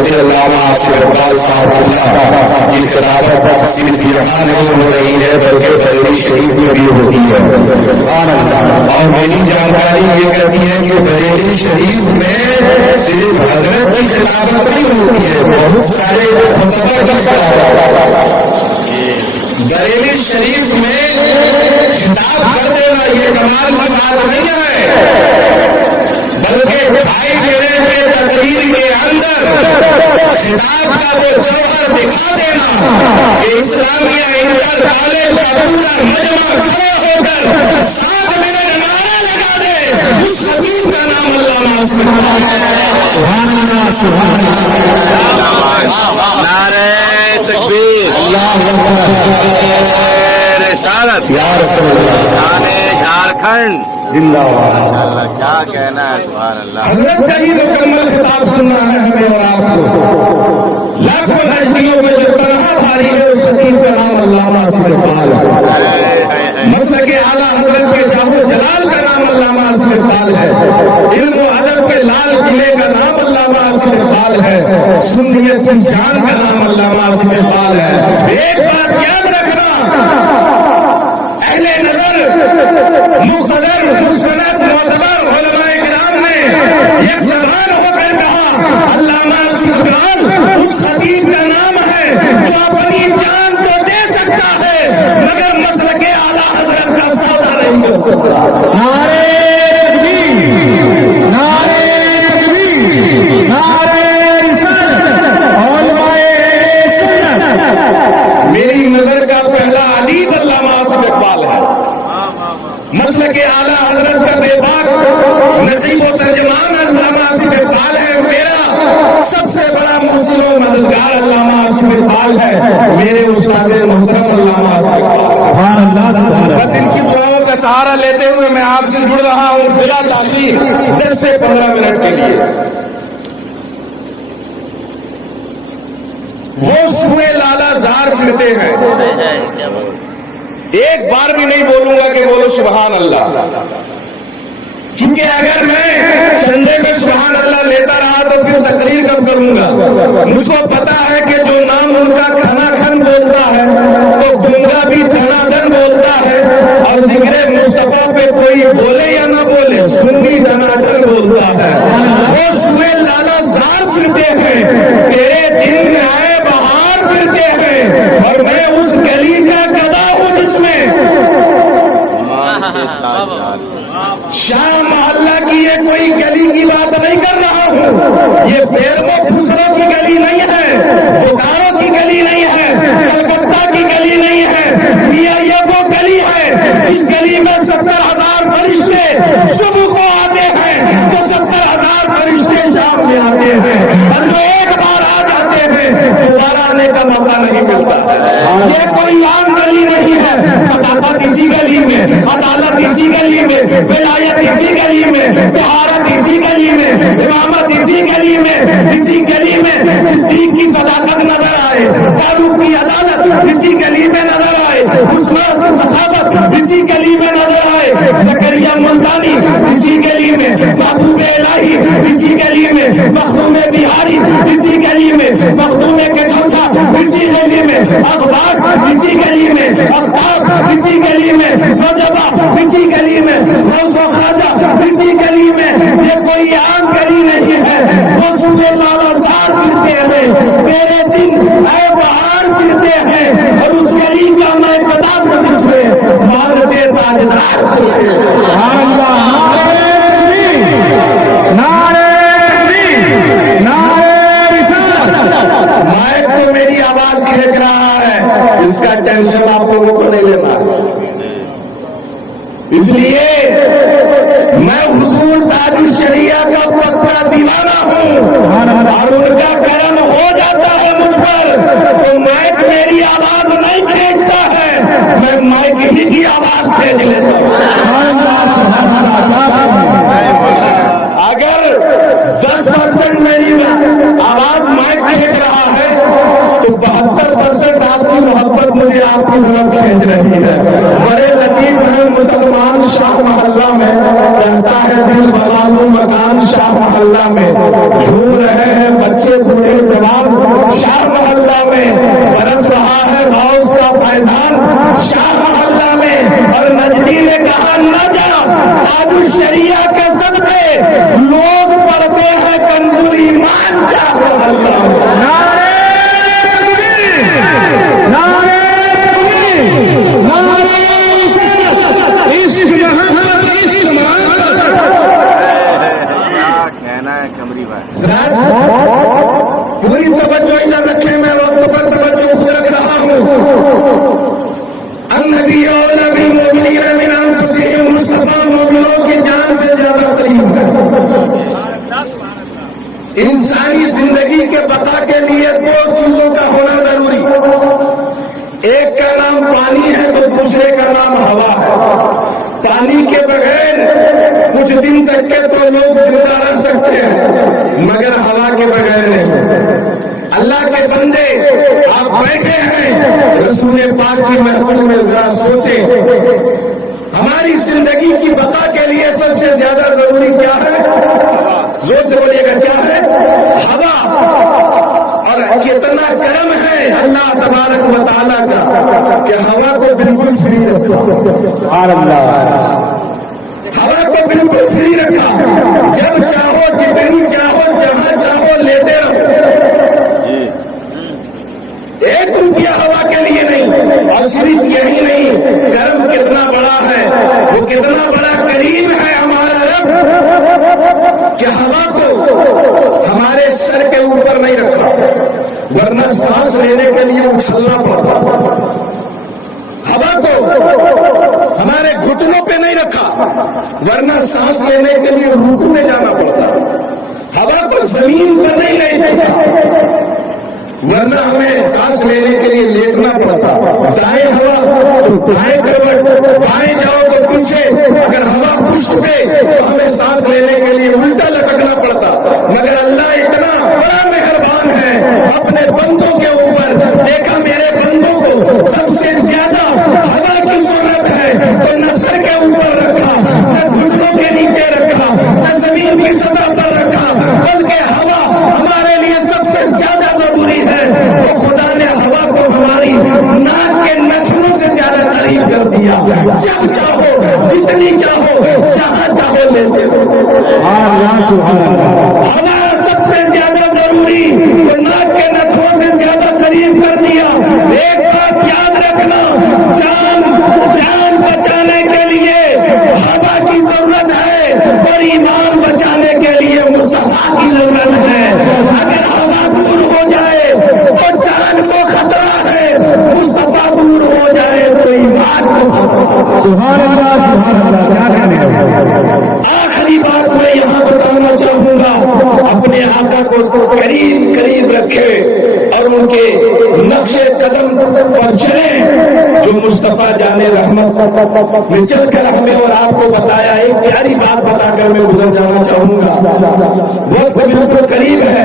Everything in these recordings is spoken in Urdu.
حضرت علامہ آصف اقبال صاحب اللہ کی خلافت صرف یہاں نہیں ہو رہی ہے بلکہ بریلی شریف میں بھی ہوتی ہے. اور میری جانکاری یہ کہتی ہے کہ بریلی شریف میں صرف حضرت کی خلافت نہیں ہوتی ہے، بہت سارے بریلی شریف میں خطاب کر دینا یہ کمال کی بات نہیں ہے، بلکہ بھائی میرے کے تقریر کے اندر خطاب کا وہ جوہر دکھا دینا کہ اسلامیہ انٹر کالج کا پورا مجمع کھڑا ہو کر 7 منٹ نعرہ لگا دے، اس خطیب کا نام علامہ سبحان اللہ سبحان اللہ. نعرہ تکبیر، رسالت، شان جھارکھنڈ زندہ باد. اللہ کیا کہنا ہے، سبحان اللہ. حضرت کا ہی مکمل خطاب سننا ہے ہمیں اور آپ کو. لاکھوں ہجریوں میں جو تنہا بھاری ہے اس خطیب کا نام علامہ آصف اقبال ہے. مسلک اعلیٰ حضرت کے شاہ و جلال کا نام علامہ آصف اقبال ہے. علم و ادب کے لال قلعے کا نام علامہ آصف اقبال ہے. سنیت کی جان کا نام علامہ آصف اقبال ہے. ایک بات یاد رکھنا، اہل نظر مقتدر مستند معتبر علماء کرام نے یک زبان ہو کر کہا علامہ آصف اقبال اس خطیب کا نام ہے جو اپنی جان کو دے سکتا ہے مگر مسلک اعلیٰ حضرت کا سودا نہیں کر سکتا. نعرہ تکبیر، نعرہ تکبیر، نعرہ رسالت، علماء سنت. میری نظر کا پہلا ادیب علامہ آصف اقبال ہے. مسلک اعلیٰ حضرت کا بے باک نصیب و ترجمان علامہ آصف اقبال ہے. میرا سب سے بڑا محسن و مددگار علامہ آصف اقبال ہے. میرے استاد محترم علامہ آصف اقبال. بس ان کی دعاؤں کا سہارا لیتے ہوئے میں آپ سے جڑ رہا ہوں بلا تاخیر 10 سے 15 منٹ کے لیے. وہ سوئے لالا زار پھرتے ہیں، ایک بار بھی نہیں بولوں گا کہ بولو سبحان اللہ، کیونکہ اگر میں چندے میں سبحان اللہ لیتا رہا تو پھر تقریر کب کروں گا. مجھ کو پتا ہے کہ جو نام ان کا کھنا کھن بولتا ہے تو گنگا بھی دھنا دھن بولتا ہے، اور ذکر مصطفیٰ پہ کوئی بولے یا نہ بولے سنی دھنا دھن بولتا ہے. وہ سوئے لالا زار پھرتے ہیں، تیرے دن آئے بہار پھرتے ہیں، اور میں اس گلی کا گدا ہوں جس میں شاہ محلہ کی یہ کوئی گلی کی بات نہیں کر رہا ہوں. یہ بیرمو خسرو کی گلی نہیں ہے، بوکارو کی گلی نہیں ہے، کلکتہ کی گلی نہیں ہے. یہ وہ گلی ہے اس گلی میں 70,000 فرشتے صبح کو آتے ہیں تو 70,000 فرشتے شام میں آتے ہیں، اور جو ایک بار آ جاتے ہیں دوبارہ آنے کا موقع نہیں ملتا. یہ کوئی عام گلی نہیں ہے. صداقت اسی گلی میں، عدالت اسی گلی میں، ولایت اسی گلی میں، طہارت اسی گلی میں، امامت اسی گلی میں. اسی گلی میں صدیق کی صداقت نظر آئے، فاروق کی عدالت اسی گلی میں نظر آئے، عثمان کی صحابت اسی گلی میں نظر آئے، زکریا ملتانی اسی گلی میں، محبوب الہی اسی گلی میں، مخدوم بہاری اسی گلی میں، مخدوم کشمکھا اسی گلی میں، عباس اسی گلی میں، افتاب اسی گلی میں، نوجبا اسی گلی میں، غوث و خواجہ اسی گلی میں. یہ کوئی عام گلی نہیں ہے. وہ سوئے لالا زار پھرتے ہیں، تیرے دن اے بہار پھرتے ہیں، اور اس گلی کا میں بتا دوں جس میں مارتے تاجدار پھرتے ہیں. نعرہ تکبیر، نعرہ رسالت. مائک تو میری آواز کھینچ رہا ہے، اس کا ٹینشن آپ لوگوں کو نہیں لینا. اس لیے میں حضور تاج الشریعہ کا بہت بڑا دیوانہ ہوں، اور ان کا کرم ہو جاتا ہے مجھ پر تو مائک میری آواز نہیں کھینچتا ہے، میں مائک ہی کی آواز کھینچ لیتا ہوں. اگر 10% میری آواز مائک کھینچ رہا ہے تو 72% آپ کی محبت مجھے آپ کی طرف کھینچ رہی ہے. بڑے لطیف ہیں مسلمان شاہ محلہ میں، کہتا ہے دل بنا لوں مکان شاہ محلہ میں. ڈھونڈ رہے ہیں بچے بوڑھے شاہ محلہ میں برس رہا ہے غوث کا فیضان شاہ محلہ میں، اور نجدی نے کہا نہ جا تاج الشریعہ کے صدقے لوگ پڑھتے ہیں کنز ایمان شاہ محلہ میں۔ کمری بھائی پوری توجہ ادھر رکھے، میں وقت پر توجہ کو رکھ رہا ہوں۔ النبی اور نبی مومنین من انفسہم، مصطفیٰ مومنوں کی جان سے زیادہ قریب ہے۔ انسانی زندگی کے بقا کے لیے دو چیزوں کا ہونا ضروری، ایک کا نام پانی ہے تو دوسرے کا نام ہوا ہے۔ پانی کے بغیر کچھ دن تک کے تو لوگ زندہ رہ سکتے ہیں، مگر ہوا کے بغیر نہیں۔ اللہ کے بندے آپ بیٹھے ہیں رسول پاک کی محفل میں، ذرا سوچیں ہماری زندگی کی بقا کے لیے سب سے زیادہ ضروری کیا ہے؟ زور سے بولیے گا، کیا ہے؟ ہوا۔ اور کتنا کرم ہے اللہ تبارک و تعالیٰ کا کہ ہوا کو بالکل فری رکھا، ہوا کو بالکل فری رکھا، جب چاہو جتنی چاہو جہاں چاہو لیتے رہو، 1 روپیہ ہوا کے لیے نہیں۔ اور صرف یہی نہیں، کرم کتنا بڑا ہے، وہ کتنا بڑا کریم ہے ہمارا رب کہ ہوا کو ہمارے سر کے اوپر نہیں رکھا، ورنہ سانس لینے کے لیے اچھلنا پڑتا۔ ہوا کو ہمارے گھٹنوں پہ نہیں رکھا، ورنہ سانس لینے کے لیے رکو میں جانا پڑتا۔ ہوا کو زمین پر نہیں رکھا، ورنہ ہمیں سانس لینے کے لیے لیٹنا پڑتا۔ دائیں ہوا تو دائیں کروٹ، بائیں جاؤ تو پیچھے، اگر ہوا پشت پہ تو ہمیں سانس لینے کے لیے الٹا لٹکنا پڑتا۔ مگر اللہ اتنا بڑا مہربان ہے اپنے بندوں کے اوپر، دیکھا میرے بندوں کو سب سے زیادہ ہوا کی ضرورت ہے تو نہ سر کے اوپر رکھا، نہ گھٹنوں کے نیچے رکھا، نہ زمین کی سطح پر رکھا، بلکہ ہوا ہمارے لیے سب سے زیادہ ضروری ہے۔ تو خدا نے ہوا کو ہماری ناک کے نتنوں سے زیادہ قریب کر دیا، جب چاہو جتنی چاہو جہاں چاہو لیتے ہو۔ ہوا سب سے زیادہ ضروری تو ناک کے نتنوں سے زیادہ قریب کر دیا۔ ایک بات یاد رکھنا، جان بچانے کے لیے ہوا کی ضرورت ہے اور ایمان بچانے کے لیے مصطفیٰ کی ضرورت ہے۔ اگر ہوا دور ہو جائے تو جان کو خطرہ ہے، مصطفیٰ دور ہو جائے تو ایمان کو خطرہ۔ آخری بات میں یہاں بتانا چاہوں گا، اپنے آقا کو قریب قریب رکھے اور ان کے نقش قدم پر چلیں جو مصطفیٰ جان رحمت میں چل کر ہمیں اور آپ کو بتایا۔ ایک پیاری بات بتا کر میں گزر جانا چاہوں گا، وقت بالکل قریب ہے۔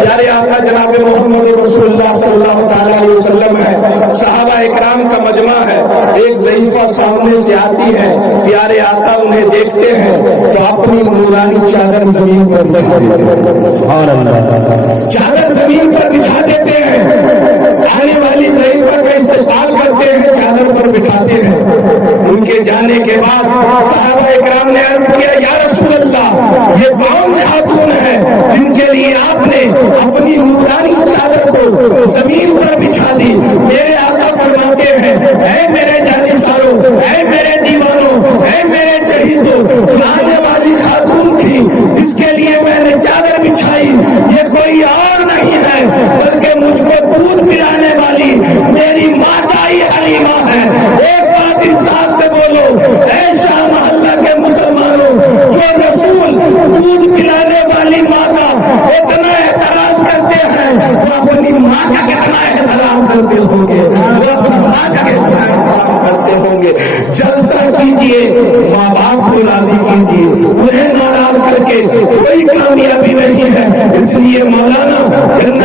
پیارے آقا جناب محمد رسول اللہ صلی اللہ تعالیٰ علیہ وسلم ہے، صحابہ اکرام کا مجمع ہے، ایک ضعیفہ سامنے سے آتی ہے، پیارے آقا انہیں دیکھتے ہیں تو اپنی نورانی چادر زمین پر بچھا چادر زمین پر بچھا دیتے ہیں، آنے والی ضعیفہ کا استقبال کرتے ہیں، چادر پر بٹھاتے ہیں۔ ان کے جانے کے بعد صحابہ اکرام نے عرض کیا، یا رسول اللہ، یہ کون خاتون ہے جن کے لیے آپ نے اپنی نورانی چادر کو زمین پر بچھا دی؟ میرے آقا فرماتے ہیں، اے میرے جانشینوں، اے میرے دیوانوں، اے میرے شہیدوں، آنے والی خاتون تھی جس کے لیے میں نے چادر بچھائی، یہ کوئی اور نہیں ہے بلکہ مجھ کو دودھ پلانے والی میری ماتا ہی حلیمہ ہے۔ ایک بات انصاف سے بولو، اے شاہ محلہ کے مسلمانوں، جو رسول دودھ پلانے والی ماتا اتنا احترام کرتے ہیں، وہ اپنی ماں کا کتنا احترام کرتے ہوں گے، وہ اپنی ماں کا کتنا احترام کرتے ہوں گے۔ جلسہ کیجیے، ماں باپ کو راضی کیجیے، انہیں ناراض کر کے کوئی کامیابی نہیں ہے۔ اس لیے مولانا جنت